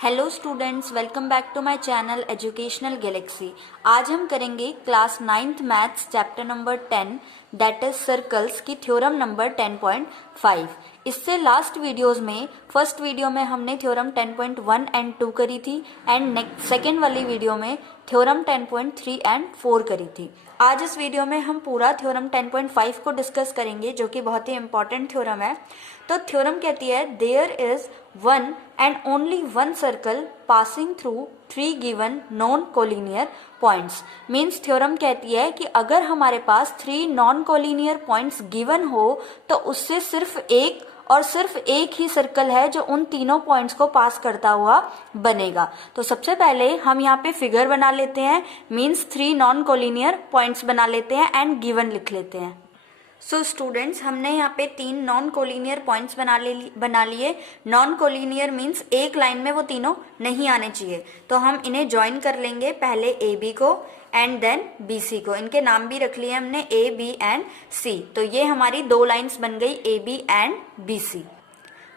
Hello students, welcome back to my channel educational galaxy. आज हम करेंगे class 9th maths chapter number 10 that is circles की theorem number 10.5। इससे last videos में first video में हमने थ्योरम 10.1 एंड 2 करी थी एंड सेकेंड वाली वीडियो में थ्योरम 10.3 एंड 4 करी थी। आज इस वीडियो में हम पूरा थ्योरम 10.5 को डिस्कस करेंगे जो कि बहुत ही इंपॉर्टेंट थ्योरम है। तो थ्योरम कहती है there is one and only one circle passing through three given non collinear points. Means theorem कहती है कि अगर हमारे पास three non collinear points given हो तो उससे सिर्फ एक ही सर्कल है जो उन तीनों पॉइंट्स को पास करता हुआ बनेगा। तो सबसे पहले हम यहाँ पे फिगर बना लेते हैं, means three non collinear points बना लेते हैं एंड गिवन लिख लेते हैं। सो स्टूडेंट्स, हमने यहाँ पे तीन नॉन कोलिनियर पॉइंट्स बना लिए। नॉन कोलिनियर मीन्स एक लाइन में वो तीनों नहीं आने चाहिए, तो हम इन्हें ज्वाइन कर लेंगे। पहले ए बी को एंड देन बी सी को। इनके नाम भी रख लिए हमने ए बी एंड सी। तो ये हमारी दो लाइन्स बन गई A B and B C.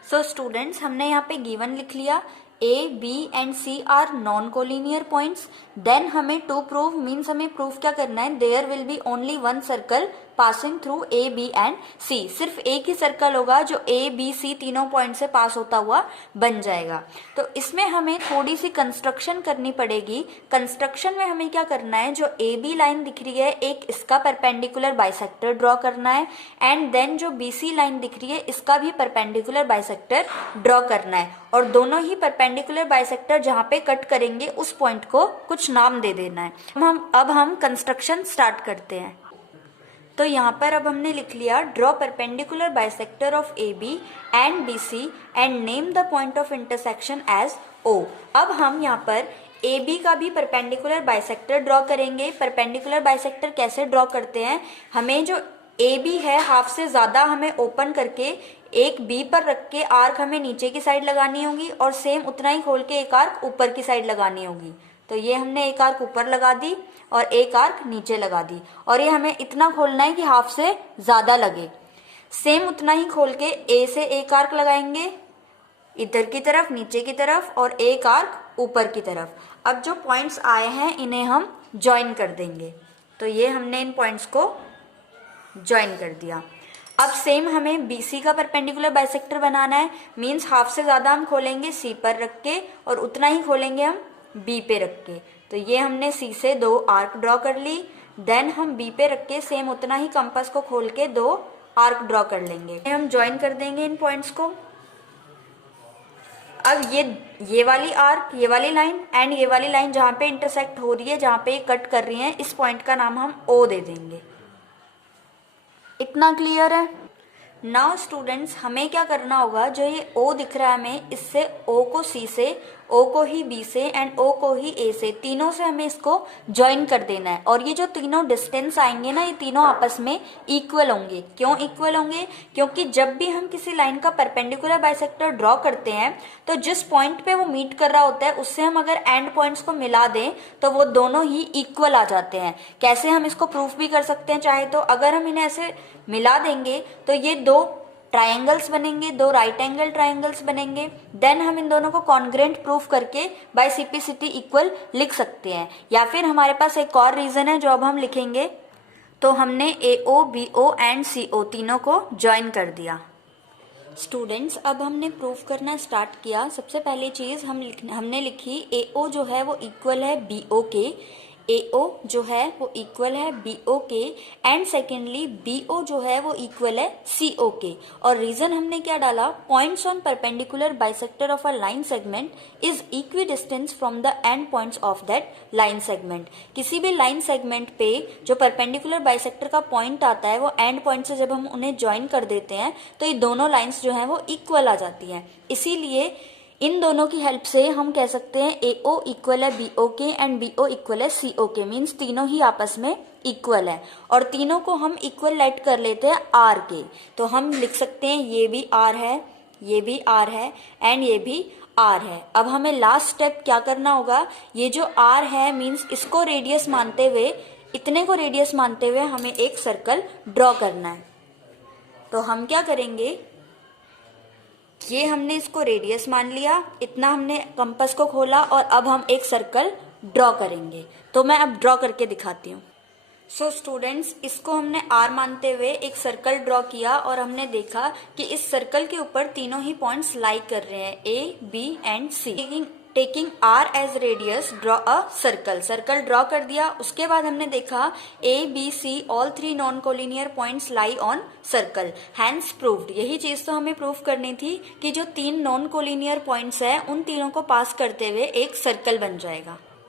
So students, हमने यहाँ पे गिवन लिख लिया A B and C are non collinear points. Then हमें टू प्रूव मीन्स हमें प्रूव क्या करना है, there will be only one circle passing through A B and C. सिर्फ एक ही सर्कल होगा जो ए बी सी तीनों पॉइंट से पास होता हुआ बन जाएगा। तो इसमें हमें थोड़ी सी कंस्ट्रक्शन करनी पड़ेगी। कंस्ट्रक्शन में हमें क्या करना है, जो ए बी लाइन दिख रही है एक इसका परपेंडिकुलर बाइसेक्टर ड्रॉ करना है एंड देन जो बी सी लाइन दिख रही है इसका भी परपेंडिकुलर बाइसेक्टर ड्रॉ करना है। और दोनों ही परपेंडिकुलर बाइसेक्टर जहाँ पे कट करेंगे उस पॉइंट को कुछ नाम दे देना है। अब हम कंस्ट्रक्शन स्टार्ट करते हैं। तो यहाँ पर अब हमने लिख लिया draw perpendicular bisector of A B and B C and name the point of intersection as O. अब हम यहाँ पर ए बी का भी परपेंडिकुलर बाइसेक्टर ड्रॉ करेंगे। परपेंडिकुलर बाइसेक्टर कैसे ड्रॉ करते हैं, हमें जो ए बी है हाफ से ज्यादा हमें ओपन करके एक बी पर रख के आर्क हमें नीचे की साइड लगानी होगी और सेम उतना ही खोल के एक आर्क ऊपर की साइड लगानी होगी। तो ये हमने एक आर्क ऊपर लगा दी और एक आर्क नीचे लगा दी और ये हमें इतना खोलना है कि हाफ से ज्यादा लगे। सेम उतना ही खोल के ए से एक आर्क लगाएंगे इधर की तरफ नीचे की तरफ और एक आर्क ऊपर की तरफ। अब जो पॉइंट्स आए हैं इन्हें हम ज्वाइन कर देंगे। तो ये हमने इन पॉइंट्स को ज्वाइन कर दिया। अब सेम हमें BC का परपेंडिकुलर बाइसेक्टर बनाना है, मीन्स हाफ से ज्यादा हम खोलेंगे C पर रख के और उतना ही खोलेंगे हम B पे रख के। तो ये हमने C से दो आर्क ड्रॉ कर ली। देन हम B पे रख के सेम उतना ही कंपास को खोल के दो आर्क ड्रॉ कर लेंगे। हम ज्वाइन कर देंगे इन पॉइंट्स को। अब ये वाली आर्क, ये वाली लाइन एंड ये वाली लाइन जहाँ पे इंटरसेक्ट हो रही है, जहाँ पे कट कर रही है, इस पॉइंट का नाम हम O दे देंगे। इतना क्लियर है? नाउ स्टूडेंट्स, हमें क्या करना होगा, जो ये O दिख रहा है हमें, इससे O को C से, O को ही B से एंड O को ही A से, तीनों से हमें इसको ज्वाइन कर देना है। और ये जो तीनों डिस्टेंस आएंगे ना, ये तीनों आपस में इक्वल होंगे। क्यों इक्वल होंगे? क्योंकि जब भी हम किसी लाइन का परपेंडिकुलर बाइसेक्टर ड्रॉ करते हैं तो जिस पॉइंट पे वो मीट कर रहा होता है उससे हम अगर एंड पॉइंट्स को मिला दें तो वो दोनों ही इक्वल आ जाते हैं। कैसे हम इसको प्रूफ भी कर सकते हैं चाहे तो, अगर हम इन्हें ऐसे मिला देंगे तो ये दो ट्रायंगल्स बनेंगे, दो राइट एंगल ट्रायंगल्स बनेंगे। देन हम इन दोनों को कॉन्ग्रेंट प्रूफ करके बाय सिम्प्लिसिटी इक्वल लिख सकते हैं। या फिर हमारे पास एक और रीजन है जो अब हम लिखेंगे। तो हमने AO, BO एंड CO तीनों को ज्वाइन कर दिया। स्टूडेंट्स, अब हमने प्रूफ करना स्टार्ट किया। सबसे पहली चीज हमने लिखी AO जो है वो इक्वल है BO के, AO जो है वो इक्वल है BO के एंड सेकेंडली BO जो है वो इक्वल है CO के। और रीजन हमने क्या डाला, points on perpendicular bisector of a line segment is equi distance from the end points of that line segment. किसी भी लाइन सेगमेंट पे जो परपेंडिकुलर बाइसेक्टर का पॉइंट आता है वो एंड पॉइंट से जब हम उन्हें ज्वाइन कर देते हैं तो ये दोनों लाइन्स जो है वो इक्वल आ जाती हैं। इसीलिए इन दोनों की हेल्प से हम कह सकते हैं AO इक्वल है BO के एंड BO इक्वल है CO के, मीन्स तीनों ही आपस में इक्वल है। और तीनों को हम इक्वल लेट कर लेते हैं R के। तो हम लिख सकते हैं ये भी R है, ये भी R है एंड ये भी R है। अब हमें लास्ट स्टेप क्या करना होगा, ये जो R है मीन्स इसको रेडियस मानते हुए, इतने को रेडियस मानते हुए हमें एक सर्कल ड्रॉ करना है। तो हम क्या करेंगे, ये हमने इसको रेडियस मान लिया, इतना हमने कंपास को खोला और अब हम एक सर्कल ड्रॉ करेंगे। तो मैं अब ड्रॉ करके दिखाती हूँ। सो स्टूडेंट्स, इसको हमने आर मानते हुए एक सर्कल ड्रॉ किया और हमने देखा कि इस सर्कल के ऊपर तीनों ही पॉइंट्स लाई कर रहे हैं, A, B and C. Taking R as radius draw a circle. Circle draw कर दिया। उसके बाद हमने देखा A, B, C all three non collinear points lie on circle, hence proved. यही चीज तो हमें प्रूव करनी थी कि जो तीन नॉन कोलिनियर पॉइंट्स है उन तीनों को पास करते हुए एक सर्कल बन जाएगा।